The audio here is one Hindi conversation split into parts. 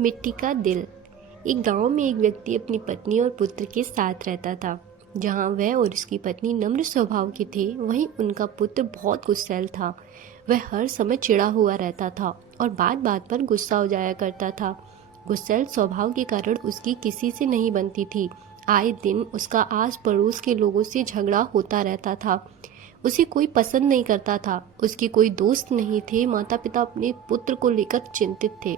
मिट्टी का दिल। एक गांव में एक व्यक्ति अपनी पत्नी और पुत्र के साथ रहता था। जहां वह और उसकी पत्नी नम्र स्वभाव के थे, वहीं उनका पुत्र बहुत गुस्सैल था। वह हर समय चिढ़ा हुआ रहता था और बात बात पर गुस्सा हो जाया करता था। गुस्सैल स्वभाव के कारण उसकी किसी से नहीं बनती थी। आए दिन उसका आस पड़ोस के लोगों से झगड़ा होता रहता था। उसे कोई पसंद नहीं करता था, उसके कोई दोस्त नहीं थे। माता पिता अपने पुत्र को लेकर चिंतित थे।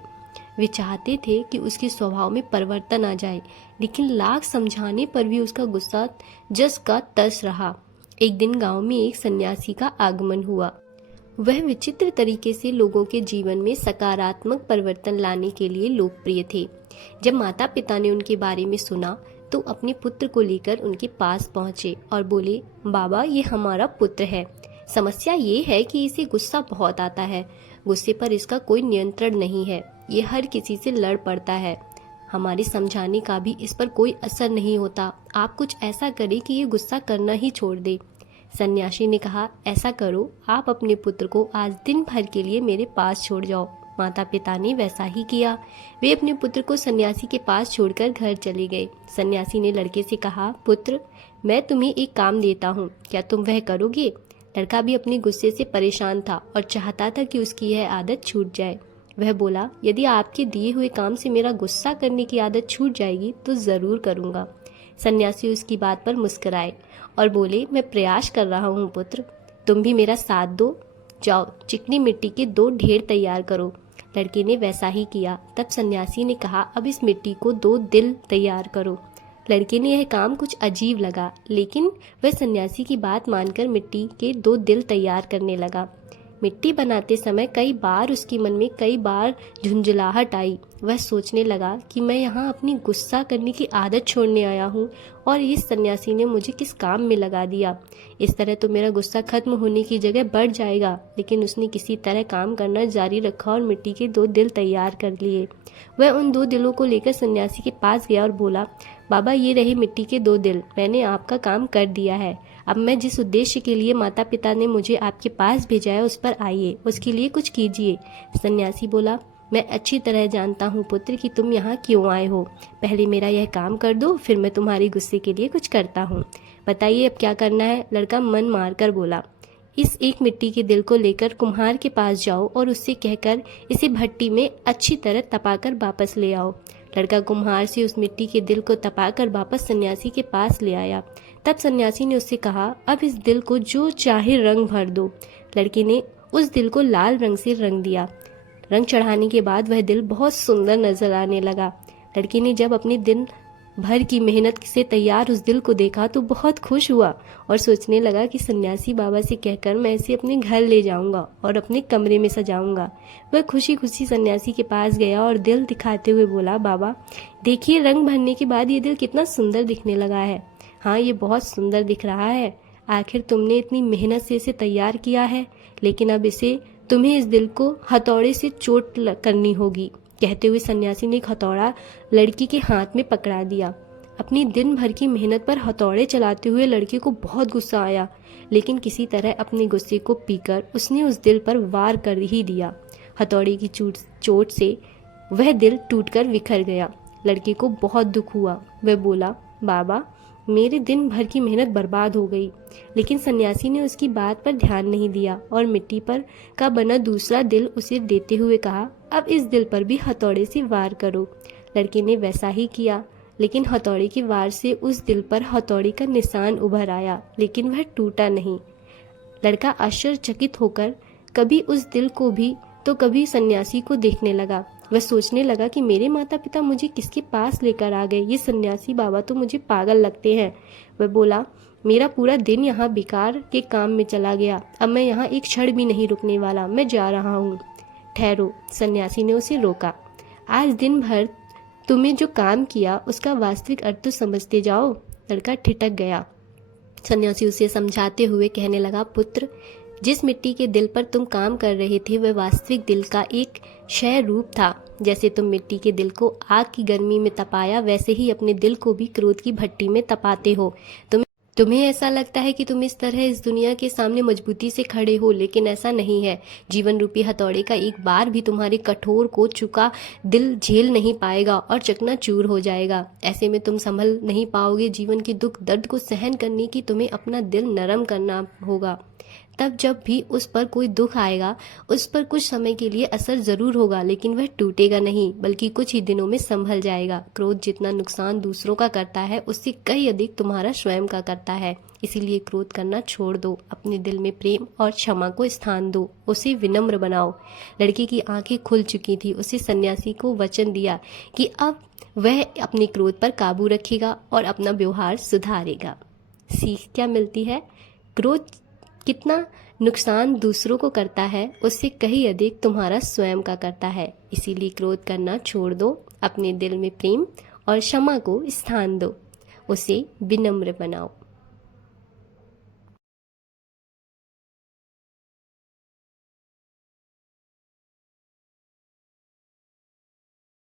वे चाहते थे कि उसके स्वभाव में परिवर्तन आ जाए, लेकिन लाख समझाने पर भी उसका गुस्सा जस का तस रहा। एक दिन गांव में एक सन्यासी का आगमन हुआ। वह विचित्र तरीके से लोगों के जीवन में सकारात्मक परिवर्तन लाने के लिए लोकप्रिय थे। जब माता पिता ने उनके बारे में सुना तो अपने पुत्र को लेकर उनके पास पहुंचे और बोले, बाबा, ये हमारा पुत्र है। समस्या ये है कि इसे गुस्सा बहुत आता है। गुस्से पर इसका कोई नियंत्रण नहीं है। ये हर किसी से लड़ पड़ता है। हमारे समझाने का भी इस पर कोई असर नहीं होता। आप कुछ ऐसा करें कि ये गुस्सा करना ही छोड़ दे। सन्यासी ने कहा, ऐसा करो, आप अपने पुत्र को आज दिन भर के लिए मेरे पास छोड़ जाओ। माता पिता ने वैसा ही किया। वे अपने पुत्र को सन्यासी के पास छोड़कर घर चले गए। सन्यासी ने लड़के से कहा, पुत्र, मैं तुम्हें एक काम देता हूँ, क्या तुम वह करोगे? लड़का भी अपने गुस्से से परेशान था और चाहता था कि उसकी यह आदत छूट जाए। वह बोला, यदि आपके दिए हुए काम से मेरा गुस्सा करने की आदत छूट जाएगी तो जरूर करूँगा। सन्यासी उसकी बात पर मुस्कुराए और बोले, मैं प्रयास कर रहा हूँ पुत्र, तुम भी मेरा साथ दो। जाओ, चिकनी मिट्टी के 2 ढेर तैयार करो। लड़के ने वैसा ही किया। तब सन्यासी ने कहा, अब इस मिट्टी को 2 दिल तैयार करो। लड़के ने यह काम कुछ अजीब लगा, लेकिन वह सन्यासी की बात मानकर मिट्टी के 2 दिल तैयार करने लगा। मिट्टी बनाते समय कई बार उसके मन में कई बार झुंझलाहट आई। वह सोचने लगा कि मैं यहाँ अपनी गुस्सा करने की आदत छोड़ने आया हूँ और इस सन्यासी ने मुझे किस काम में लगा दिया। इस तरह तो मेरा गुस्सा खत्म होने की जगह बढ़ जाएगा। लेकिन उसने किसी तरह काम करना जारी रखा और मिट्टी के 2 दिल तैयार कर लिए। वह उन 2 दिलों को लेकर सन्यासी के पास गया और बोला, बाबा, ये रहे मिट्टी के 2 दिल, मैंने आपका काम कर दिया है। अब मैं जिस उद्देश्य के लिए माता पिता ने मुझे आपके पास भेजा है उस पर आइए, उसके लिए कुछ कीजिए। सन्यासी बोला, मैं अच्छी तरह जानता हूँ पुत्र कि तुम यहाँ क्यों आए हो। पहले मेरा यह काम कर दो, फिर मैं तुम्हारे गुस्से के लिए कुछ करता हूँ। बताइए अब क्या करना है? लड़का मन मार कर बोला, इस एक मिट्टी के दिल को लेकर कुम्हार के पास जाओ और उससे कहकर इसे भट्टी में अच्छी तरह तपाकर वापस ले आओ। लड़का कुम्हार से उस मिट्टी के दिल को तपाकर वापस सन्यासी के पास ले आया। तब सन्यासी ने उससे कहा, अब इस दिल को जो चाहे रंग भर दो। लड़के ने उस दिल को लाल रंग से रंग दिया। रंग चढ़ाने के बाद वह दिल बहुत सुंदर नजर आने लगा। लड़के ने जब अपने दिन भर की मेहनत से तैयार उस दिल को देखा तो बहुत खुश हुआ और सोचने लगा कि सन्यासी बाबा से कहकर मैं इसे अपने घर ले जाऊंगा और अपने कमरे में सजाऊंगा। वह खुशी खुशी सन्यासी के पास गया और दिल दिखाते हुए बोला, बाबा, देखिए, रंग भरने के बाद ये दिल कितना सुंदर दिखने लगा है। हाँ, ये बहुत सुंदर दिख रहा है। आखिर तुमने इतनी मेहनत से इसे तैयार किया है, लेकिन अब तुम्हें इस दिल को हथौड़े से चोट करनी होगी। कहते हुए सन्यासी ने एक हथौड़ा लड़की के हाथ में पकड़ा दिया। अपनी दिन भर की मेहनत पर हथौड़े चलाते हुए लड़के को बहुत गुस्सा आया, लेकिन किसी तरह अपने गुस्से को पीकर उसने उस दिल पर वार कर ही दिया। हथौड़े की चोट से वह दिल टूटकर बिखर गया। लड़के को बहुत दुख हुआ। वह बोला, बाबा, मेरे दिन भर की मेहनत बर्बाद हो गई। लेकिन सन्यासी ने उसकी बात पर ध्यान नहीं दिया और मिट्टी पर का बना दूसरा दिल उसे देते हुए कहा, अब इस दिल पर भी हथौड़े से वार करो। लड़के ने वैसा ही किया, लेकिन हथौड़े की वार से उस दिल पर हथौड़े का निशान उभर आया, लेकिन वह टूटा नहीं। लड़का आश्चर्यचकित होकर कभी उस दिल को भी तो कभी सन्यासी को देखने लगा। वह सोचने लगा कि मेरे माता पिता मुझे किसके पास लेकर आ गए। ये सन्यासी बाबा तो मुझे पागल लगते हैं। वह बोला, मेरा पूरा दिन यहाँ बेकार के काम में चला गया। अब मैं यहाँ एक क्षण भी नहीं रुकने वाला। मैं जा रहा हूँ। ठहरो, सन्यासी ने उसे रोका। आज दिन भर तुमने जो काम किया उसका वास्तविक अर्थ तो समझते जाओ। लड़का ठिठक गया। सन्यासी उसे समझाते हुए कहने लगा, पुत्र, जिस मिट्टी के दिल पर तुम काम कर रहे थे वह वास्तविक दिल का एक क्षय रूप था। जैसे तुम मिट्टी के दिल को आग की गर्मी में तपाया, वैसे ही अपने दिल को भी क्रोध की भट्टी में तपाते हो। तुम्हें ऐसा लगता है कि तुम इस तरह इस दुनिया के सामने मजबूती से खड़े हो, लेकिन ऐसा नहीं है। जीवन रूपी हथौड़े का एक बार भी तुम्हारे कठोर को चुका दिल झेल नहीं पाएगा और चकनाचूर हो जाएगा। ऐसे में तुम संभल नहीं पाओगे जीवन के दुख दर्द को सहन करने की। तुम्हें अपना दिल नरम करना होगा। तब जब भी उस पर कोई दुख आएगा, उस पर कुछ समय के लिए असर जरूर होगा, लेकिन वह टूटेगा नहीं, बल्कि कुछ ही दिनों में संभल जाएगा। क्रोध जितना नुकसान दूसरों का करता है, उससे कई अधिक तुम्हारा स्वयं का करता है। इसीलिए क्रोध करना छोड़ दो। अपने दिल में प्रेम और क्षमा को स्थान दो। उसे विनम्र बनाओ। लड़की की आंखें खुल चुकी थी। उसे सन्यासी को वचन दिया कि अब वह अपने क्रोध पर काबू रखेगा और अपना व्यवहार सुधारेगा। सीख क्या मिलती है? क्रोध कितना नुकसान दूसरों को करता है, उससे कहीं अधिक तुम्हारा स्वयं का करता है। इसीलिए क्रोध करना छोड़ दो। अपने दिल में प्रेम और क्षमा को स्थान दो। उसे विनम्र बनाओ।